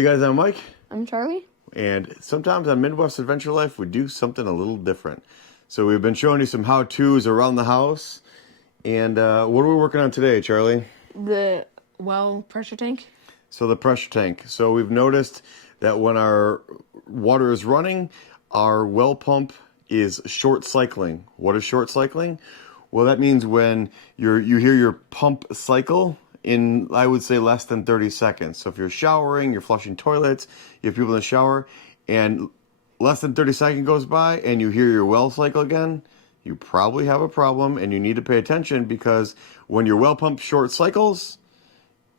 Hey guys, I'm Mike. I'm Charlie. And sometimes on Midwest Adventure Life, we do something a little different. So we've been showing you some how-tos around the house. And what are we working on today, Charlie? The well pressure tank. So the pressure tank. So we've noticed that when our water is running, our well pump is short cycling. What is short cycling? Well, that means when you hear your pump cycle in, I would say, less than 30 seconds. So if you're showering, you're flushing toilets, you have people in the shower, and less than 30 seconds goes by and you hear your well cycle again, you probably have a problem and you need to pay attention, because when your well pump short cycles,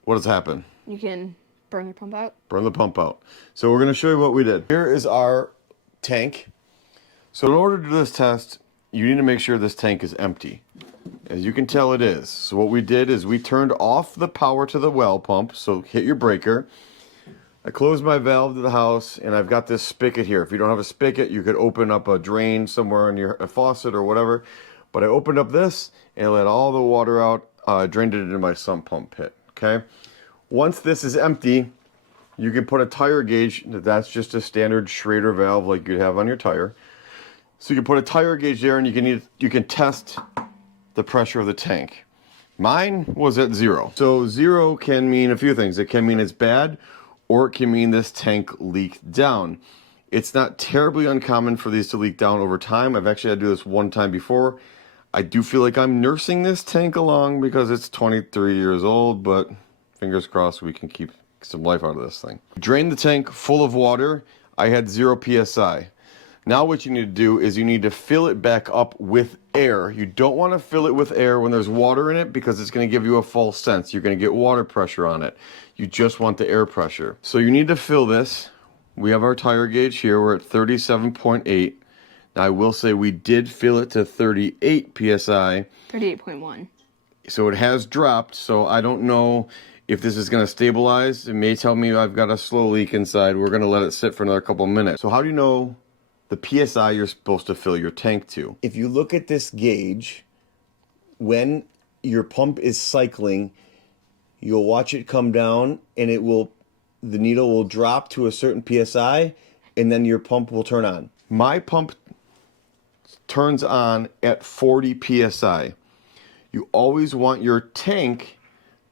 what does happen? You can burn the pump out. Burn the pump out. So we're going to show you what we did. Here is our tank. So in order to do this test, you need to make sure this tank is empty. As you can tell, it is. So what we did is we turned off the power to the well pump, so hit your breaker. I closed my valve to the house, and I've got this spigot here. If you don't have a spigot, you could open up a drain somewhere in your faucet or whatever. But I opened up this and let all the water out, drained it into my sump pump pit, okay? Once this is empty, you can put a tire gauge. That's just a standard Schrader valve like you'd have on your tire. So you can put a tire gauge there, and you can test the pressure of the tank. Mine was at 0. So 0 can mean a few things. It can mean it's bad, or it can mean this tank leaked down. It's not terribly uncommon for these to leak down over time. I've actually had to do this one time before. I do feel like I'm nursing this tank along because it's 23 years old, but fingers crossed we can keep some life out of this thing. Drain the tank full of water. I had 0 PSI. Now what you need to do is you need to fill it back up with air. You don't want to fill it with air when there's water in it, because it's going to give you a false sense. You're going to get water pressure on it. You just want the air pressure. So you need to fill this. We have our tire gauge here. We're at 37.8. Now I will say we did fill it to 38 PSI. 38.1. So it has dropped. So I don't know if this is going to stabilize. It may tell me I've got a slow leak inside. We're going to let it sit for another couple minutes. So how do you know the PSI you're supposed to fill your tank to? If you look at this gauge, when your pump is cycling, you'll watch it come down, and the needle will drop to a certain PSI, and then your pump will turn on. My pump turns on at 40 PSI. You always want your tank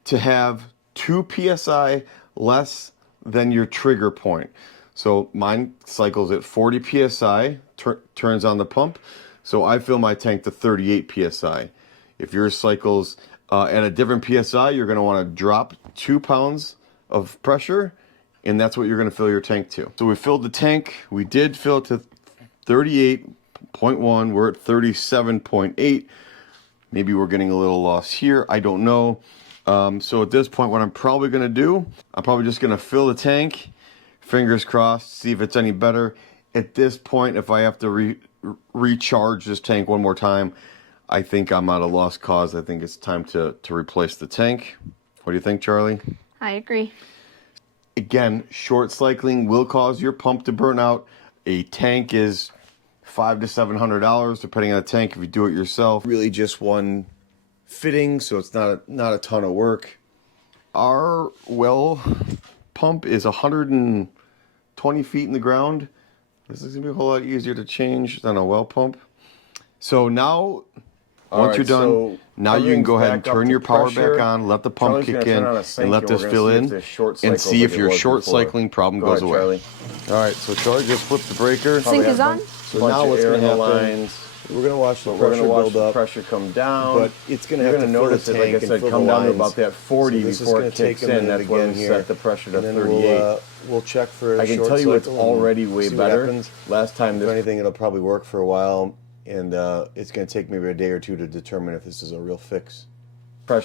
to have 2 PSI less than your trigger point. So mine cycles at 40 PSI, turns on the pump. So I fill my tank to 38 PSI. If yours cycles at a different PSI, you're going to want to drop 2 pounds of pressure, and that's what you're going to fill your tank to. So we filled the tank. We did fill it to 38.1. We're at 37.8. Maybe we're getting a little lost here. I don't know. So at this point, what I'm probably going to do, I'm probably just going to fill the tank. Fingers crossed, see if it's any better. At this point, if I have to recharge this tank one more time, I think I'm at a lost cause. I think it's time to replace the tank. What do you think, Charlie? I agree. Again, short cycling will cause your pump to burn out. A tank is $500 to $700, depending on the tank. If you do it yourself, really just one fitting, so it's not a ton of work. Our well pump is 120 feet in the ground. This is gonna be a whole lot easier to change than a well pump. So now, once you're done, so now you can go ahead and turn your power back on, let the pump kick in, and let this fill in, and see if your short cycling problem goes away. All right, so Charlie just flipped the breaker. Sink is on. So now what's going to happen? We're going to watch the pressure build up. Pressure come down, but it's going to have to notice it, like I said, come down to about that 40 before it kicks in. That's when we set the pressure to 38. We'll check for. I can tell you it's already way better. Last time, if anything, it'll probably work for a while, and it's going to take maybe a day or two to determine if this is a real fix.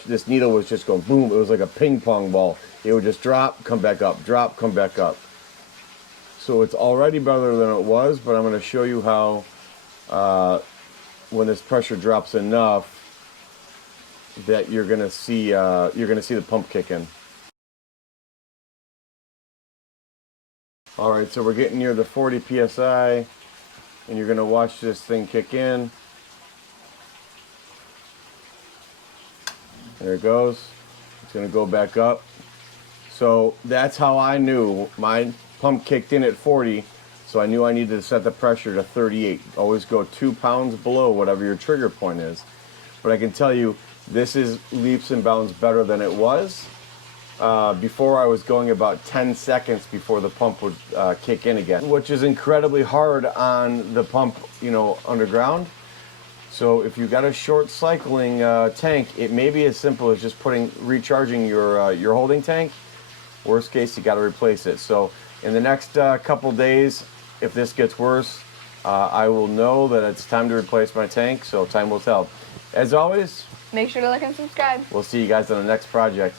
This needle was just going boom. It was like a ping pong ball. It would just drop, come back up, drop, come back up. So it's already better than it was, but I'm going to show you how when this pressure drops enough that you're going to see the pump kick in. All right, so we're getting near the 40 PSI, and you're going to watch this thing kick in. There it goes. It's going to go back up. So that's how I knew my pump kicked in at 40. So I knew I needed to set the pressure to 38. Always go 2 pounds below whatever your trigger point is. But I can tell you, this is leaps and bounds better than it was. Before I was going about 10 seconds before the pump would kick in again, which is incredibly hard on the pump, you know, underground. So if you got a short cycling tank, it may be as simple as just recharging your holding tank. Worst case, you got to replace it. So in the next couple days, if this gets worse, I will know that it's time to replace my tank. So time will tell. As always, Make sure to like and subscribe. we'll see you guys on the next project.